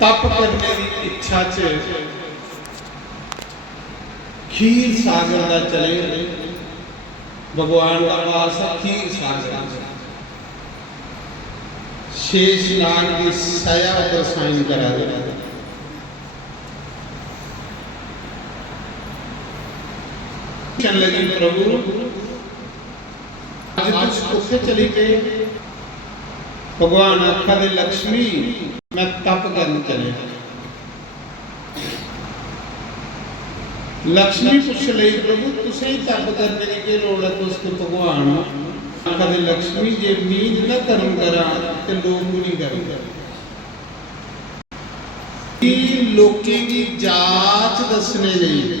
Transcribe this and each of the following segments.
तप करने की इच्छा च खीर सागर का चले भगवान का वास खीर सागर शेषनाग की सया पर साइन करा दे। लगी प्रभु आज तुम उसे चली गए भगवान आखा दे लक्ष्मी मैं तप करने चले। लक्ष्मी पूछ ली प्रभु तुसे ही तप करने की लोड़ है। तो भगवान आखा दे लक्ष्मी जे नींद न कर्म करा तो लोग नहीं करेंगे। लोगों की जांच दसने लिए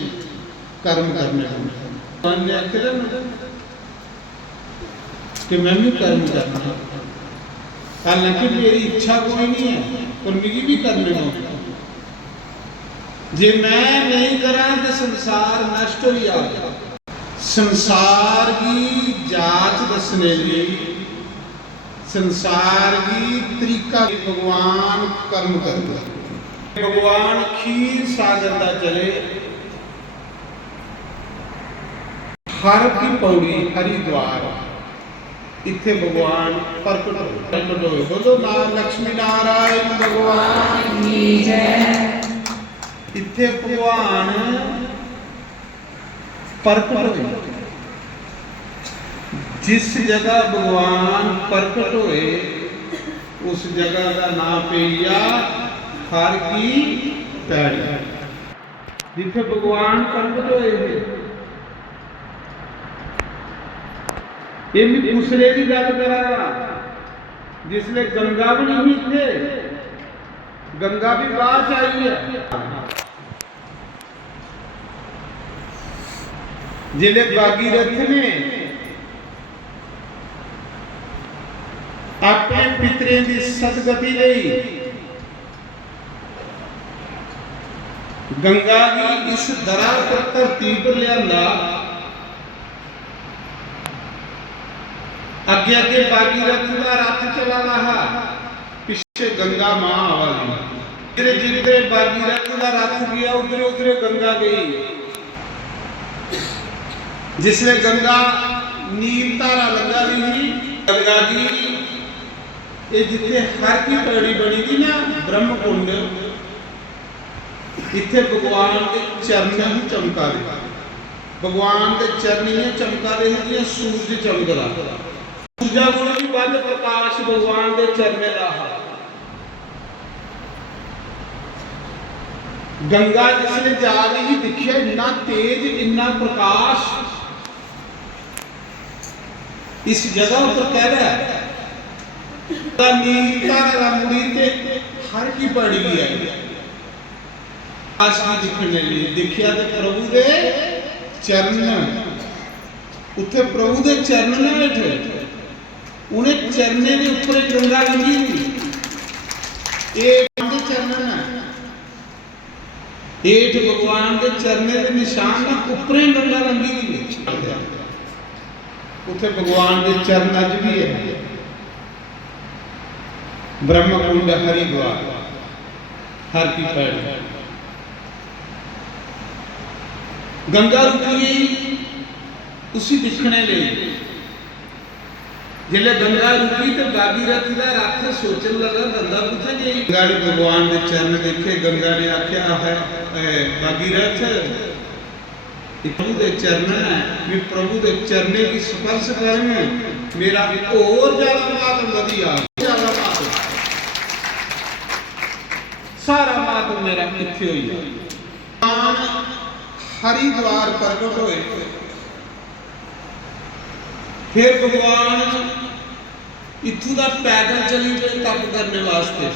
कर्म करने कि मैं भी कर्म करना, हालांकि मेरी इच्छा कोई नहीं है पर मेरी भी करने होगा। जे मैं नहीं करा तो संसार नष्ट हो जाएगा। संसार की जांच दसने लिए संसार की तरीका भगवान कर्म करते। भगवान खीर सागर का चले हर की पौड़ी हरिद्वार इत्थे भगवान प्रकट होए। बोलो नाम लक्ष्मी नारायण भगवान की जय। इत्थे भगवान प्रकट होए। जिस जगह भगवान प्रकट होए उस जगह का नाम पेया हर की पैड़ी। जिथे भगवान प्रकट होए ये भी दूसरे की गल करा जिसने गंगा भी नहीं थे, गंगा भी बाहर आई है। जिले भागीरथ ने अपने पितरे की सदगति ली गंगा की इस दरा पर धरती पर लिया। अगे अगे भागीरथ का रथ चला रहा, पिछे गंगा मां आवाली। जिधरे जिधरे भागीरथ का रथ गया उधरे उधरे गंगा गई। जिसने गंगा नील तारा लगा ली गंगा जी ये जिथे हर की पैड़ी बनी थी ना ब्रह्म कुंड इथे भगवान के चरण ही चमका रहे। भगवान के चरण ही चमका रहे सूरज चमक रहा। सूरजा कोलों भी वध प्रकाश भगवान के चरणे दा है। गंगा जिसने जा रही दिखिया इन्ना तेज इन्ना प्रकाश इस जगह पर कह रहा है नील तारा मुड़ी ते हर की पड़ी है। आज की दिखने लिए दिखिया तो प्रभु दे चरण उत्थे प्रभु दे चरण ने बैठे उन्हें चरने के ऊपर गंगा लगी हुई चरण हेठ भगवान के चरने के निशान ना ऊपर गंगा लगी हुई। उसे भगवान के चरण अज भी है। ब्रह्म कुंड हरिद्वार हर की पैड़ी गंगा रुकी उसी दिखने लिए जिले गंगा रुकी तो भागीरथ का रथ सोचने लगा गंगा पूछा जी गाड़ी भगवान के चरण देखे। गंगा ने आख्या है भागीरथ प्रभु के चरण है मैं प्रभु के चरणे की स्पर्श करें मेरा और ज्यादा मातम वधिया सारा मातम मेरा किथे हुई। हरिद्वार प्रकट होए फिर भगवान इथों का पैदल चली पे तप करने वास्ते